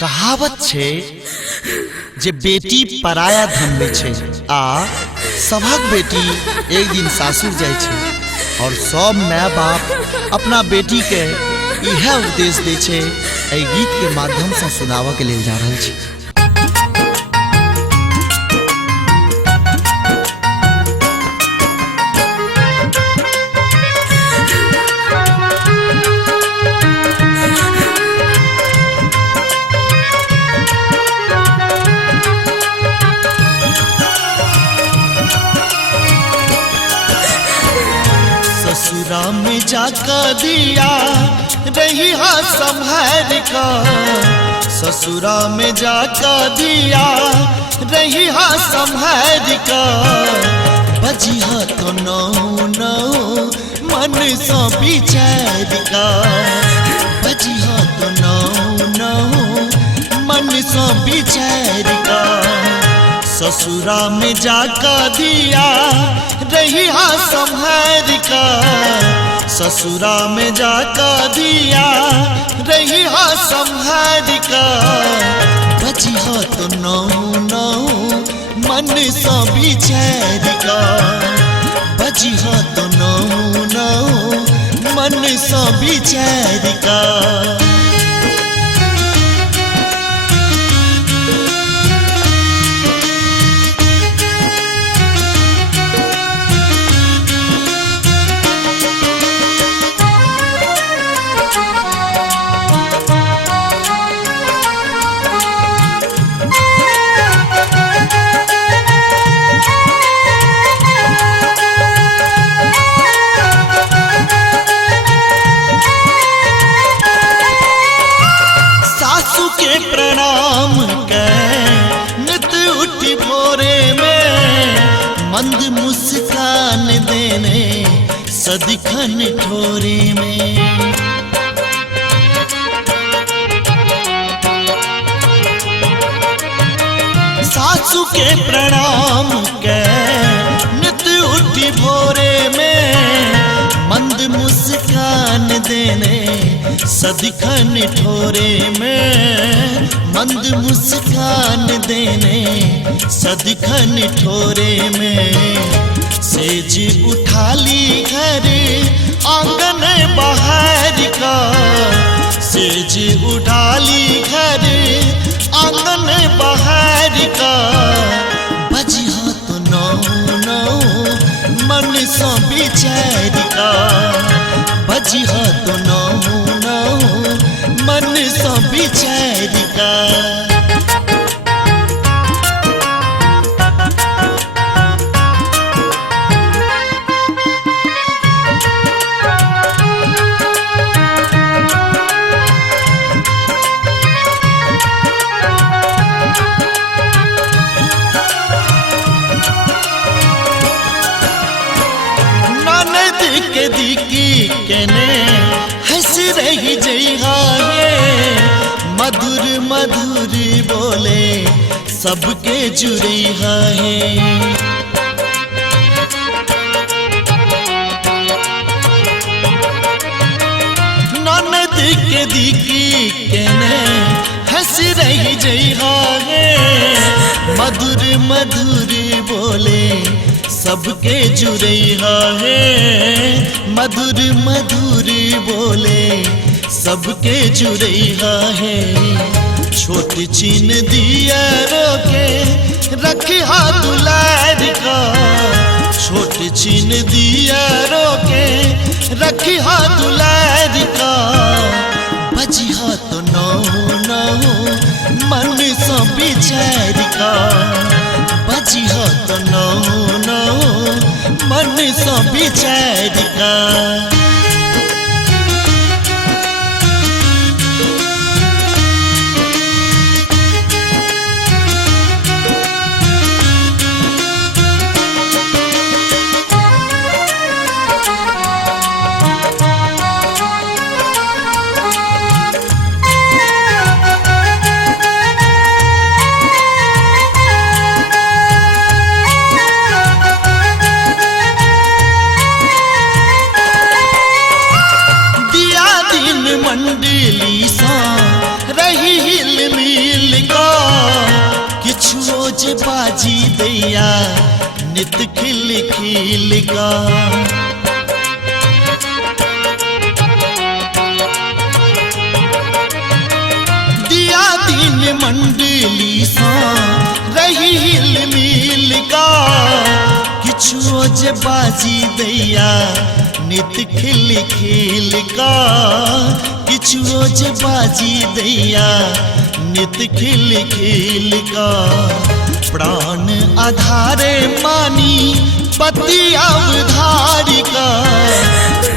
कहावत छे जे बेटी पराया धन में छे आ सभक बेटी एक दिन सासुर जाय छे और सब माय बाप अपना बेटी के यह उपदेश दे छे ए गीत के माध्यम से सुनावा के लिए जा रहल छी। ससुरा में जाकर दिया रही हा संभाल का, ससुरा में जाकर दिया रही हा संभाल का, बजी हा तो नौ नौ मन सो बिचार का, बजी हा तो नौ नौ मन सो बिचार का, ससुरा में जाकर दिया रही हा संभाल का, ससुरा में जाकर दिया रही हा संभाल का, बची हो तो नौ नौ मन सो बिचार का, बची हो तो नौ नौ मन सो बिचार का। प्रणाम कर नित उठी भोरे में, मंद मुस्कान देने सदिखन ठोरे में, सासू के प्रणाम कर नित उठी भोरे में, मंद मुस्कान देने सदिखन ठोरे में, मंद मुस्कान देने सदिखन ठोरे में, सेज उठाली घर आंगन बाहर का, सेज उठाली घर आंगन बाहर का, बजी हो तो नौ नौ मन सो बिचार का, बजी हो तो नौ नौ मन सो बिचार का। के दिकी केने हंस रही जइहा हे, मधुर मधुर बोले सबके जुड़िहा है, ननद के दिकी केने हंस रही जइहा हे, मधुर मधुर बोले सबके जुड़ैहा है, मधुर मधुर बोले सबके जुड़ैहा है, छोट छीन दिया रोके रखिहा दुलार का, छोट छीन दिया रोके रखिहा दुलार का, बजिहा तो नौ नौ मन सो बिचार का, बजिहा तो नौ नौ मन सो बिचार का। मंडली सा रही हिल में जे बाजी दैया नित खिल खिल का दिया दिन मंडली सा रही हिल मिल का किछो जे बाजी दैया नित खिल खिल का किछो जे बाजी दैया नित खिल खिल का प्राण आधारे मानी पति अवधारिका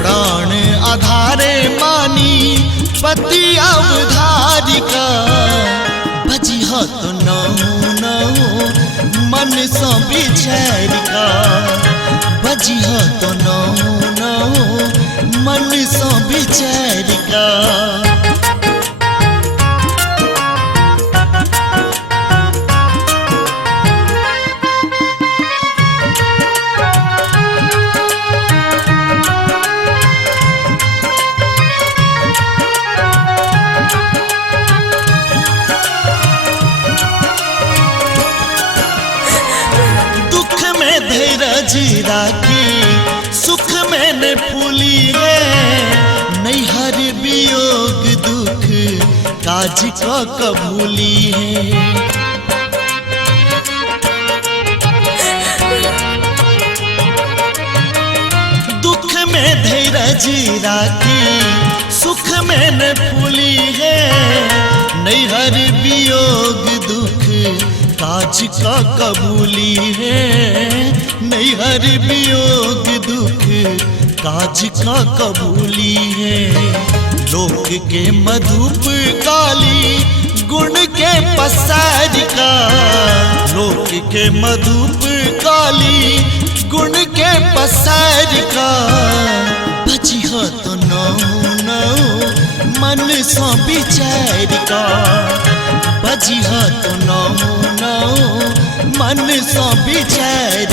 प्राण आधारे मानी पति अवधारिका बजिह तो नौ मन सो बिछैरिका बजिह तो नौ मन सो बिछैरिका धीरज राखी सुख में न फूली है नैहर वियोग दुख काज का कबूली है दुख में धीरज राखी सुख में न फूली है नैहर वियोग दुख काज का कबूली है नैहर वियोग दुख काज का कबूली है लोक के मधुप काली गुण के पसारिका लोक के मधुप काली गुण के पसारिका बजिह तो नौ मन सो बिचारिका बजिह तो नौ मन सो बिचारिका